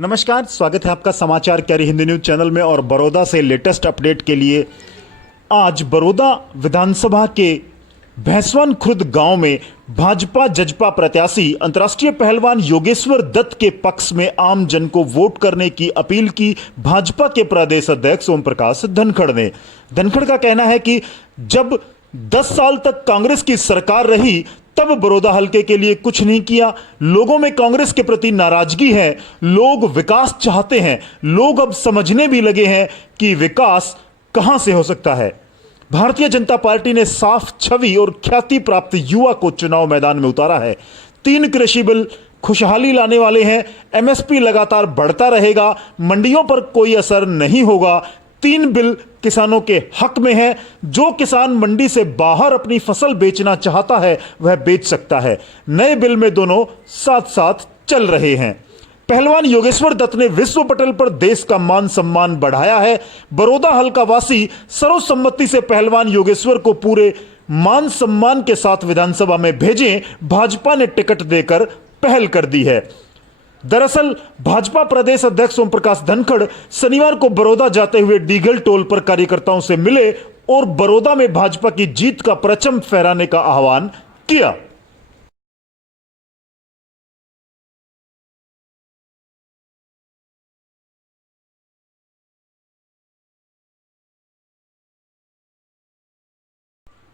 नमस्कार, स्वागत है आपका समाचार कैरी हिंदी न्यूज चैनल में। और बड़ौदा से लेटेस्ट अपडेट के लिए आज बड़ौदा विधानसभा के भैंसवान खुर्द गांव में भाजपा जजपा प्रत्याशी अंतर्राष्ट्रीय पहलवान योगेश्वर दत्त के पक्ष में आम जन को वोट करने की अपील की भाजपा के प्रदेश अध्यक्ष ओम प्रकाश धनखड़ ने। धनखड़ का कहना है कि जब 10 साल तक कांग्रेस की सरकार रही तब बड़ौदा हलके के लिए कुछ नहीं किया। लोगों में कांग्रेस के प्रति नाराजगी है, लोग विकास चाहते हैं। लोग अब समझने भी लगे हैं कि विकास कहां से हो सकता है। भारतीय जनता पार्टी ने साफ छवि और ख्याति प्राप्त युवा को चुनाव मैदान में उतारा है। 3 कृषि बिल खुशहाली लाने वाले हैं। एमएसपी लगातार बढ़ता रहेगा, मंडियों पर कोई असर नहीं होगा। 3 बिल किसानों के हक में है। जो किसान मंडी से बाहर अपनी फसल बेचना चाहता है वह बेच सकता है। नए बिल में दोनों साथ साथ चल रहे हैं। पहलवान योगेश्वर दत्त ने विश्व पटल पर देश का मान सम्मान बढ़ाया है। बड़ौदा हलका वासी सर्वसम्मति से पहलवान योगेश्वर को पूरे मान सम्मान के साथ विधानसभा में भेजें, भाजपा ने टिकट देकर पहल कर दी है। दरअसल भाजपा प्रदेश अध्यक्ष ओम प्रकाश धनखड़ शनिवार को बड़ौदा जाते हुए डीगल टोल पर कार्यकर्ताओं से मिले और बड़ौदा में भाजपा की जीत का परचम फहराने का आह्वान किया।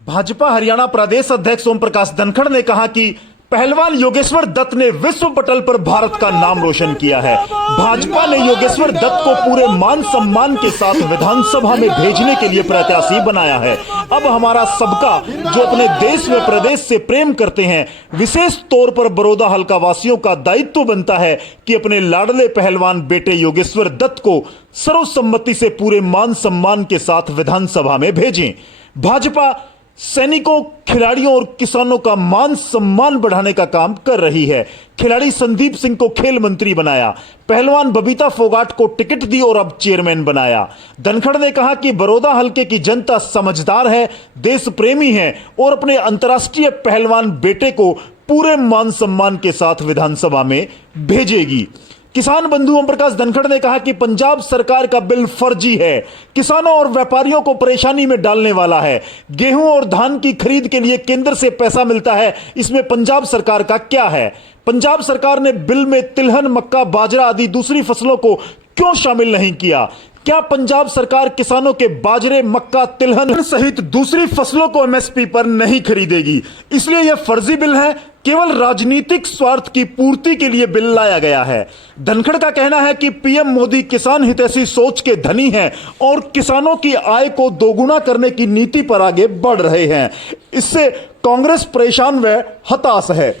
भाजपा हरियाणा प्रदेश अध्यक्ष ओम प्रकाश धनखड़ ने कहा कि पहलवान योगेश्वर दत्त ने विश्व पटल पर भारत का नाम रोशन किया है। भाजपा ने योगेश्वर दत्त को पूरे मान सम्मान के साथ विधानसभा में भेजने के लिए प्रत्याशी बनाया है। अब हमारा सबका जो अपने देश व प्रदेश से प्रेम करते हैं, विशेष तौर पर बड़ौदा हलका वासियों का दायित्व बनता है कि अपने लाडले पहलवान बेटे योगेश्वर दत्त को सर्वसम्मति से पूरे मान सम्मान के साथ विधानसभा में भेजें। भाजपा सैनिकों, खिलाड़ियों और किसानों का मान सम्मान बढ़ाने का काम कर रही है। खिलाड़ी संदीप सिंह को खेल मंत्री बनाया, पहलवान बबीता फोगाट को टिकट दी और अब चेयरमैन बनाया। धनखड़ ने कहा कि बड़ौदा हलके की जनता समझदार है, देश प्रेमी है और अपने अंतर्राष्ट्रीय पहलवान बेटे को पूरे मान सम्मान के साथ विधानसभा में भेजेगी। किसान बंधु ओम प्रकाश धनखड़ ने कहा कि पंजाब सरकार का बिल फर्जी है, किसानों और व्यापारियों को परेशानी में डालने वाला है। गेहूं और धान की खरीद के लिए केंद्र से पैसा मिलता है, इसमें पंजाब सरकार का क्या है? पंजाब सरकार ने बिल में तिलहन, मक्का, बाजरा आदि दूसरी फसलों को क्यों शामिल नहीं किया? क्या पंजाब सरकार किसानों के बाजरे, मक्का, तिलहन सहित दूसरी फसलों को एमएसपी पर नहीं खरीदेगी? इसलिए यह फर्जी बिल है, केवल राजनीतिक स्वार्थ की पूर्ति के लिए बिल लाया गया है। धनखड़ का कहना है कि पीएम मोदी किसान हितैषी सोच के धनी हैं और किसानों की आय को दोगुना करने की नीति पर आगे बढ़ रहे हैं। इससे कांग्रेस परेशान व हताश है।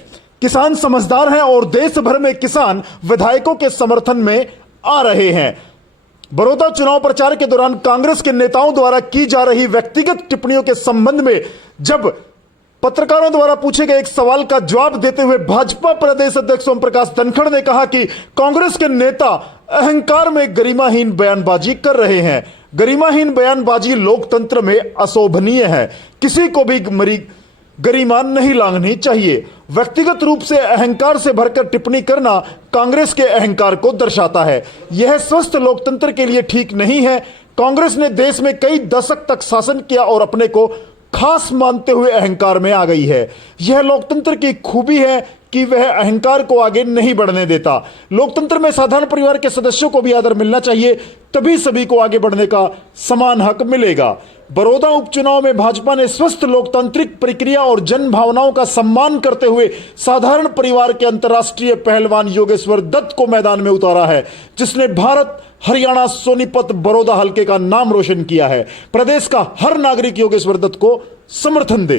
किसान समझदार हैं और देश भर में किसान विधायकों के समर्थन में आ रहे हैं। बड़ौदा चुनाव प्रचार के दौरान कांग्रेस के नेताओं द्वारा की जा रही व्यक्तिगत टिप्पणियों के संबंध में जब पत्रकारों द्वारा पूछे गए एक सवाल का जवाब देते हुए भाजपा प्रदेश अध्यक्ष ओम प्रकाश धनखड़ ने कहा कि कांग्रेस के नेता अहंकार में गरिमाहीन बयानबाजी कर रहे हैं। गरिमाहीन बयानबाजी लोकतंत्र में अशोभनीय है। किसी को भी गरिमा नहीं लांघनी चाहिए। व्यक्तिगत रूप से अहंकार से भरकर टिप्पणी करना कांग्रेस के अहंकार को दर्शाता है। यह स्वस्थ लोकतंत्र के लिए ठीक नहीं है। कांग्रेस ने देश में कई दशक तक शासन किया और अपने को खास मानते हुए अहंकार में आ गई है। यह लोकतंत्र की खूबी है कि वह अहंकार को आगे नहीं बढ़ने देता। लोकतंत्र में साधारण परिवार के सदस्यों को भी आदर मिलना चाहिए, तभी सभी को आगे बढ़ने का समान हक मिलेगा। बड़ौदा उपचुनाव में भाजपा ने स्वस्थ लोकतांत्रिक प्रक्रिया और जन भावनाओं का सम्मान करते हुए साधारण परिवार के अंतर्राष्ट्रीय पहलवान योगेश्वर दत्त को मैदान में उतारा है, जिसने भारत, हरियाणा, सोनीपत, बड़ौदा हलके का नाम रोशन किया है। प्रदेश का हर नागरिक योगेश्वर दत्त को समर्थन दे।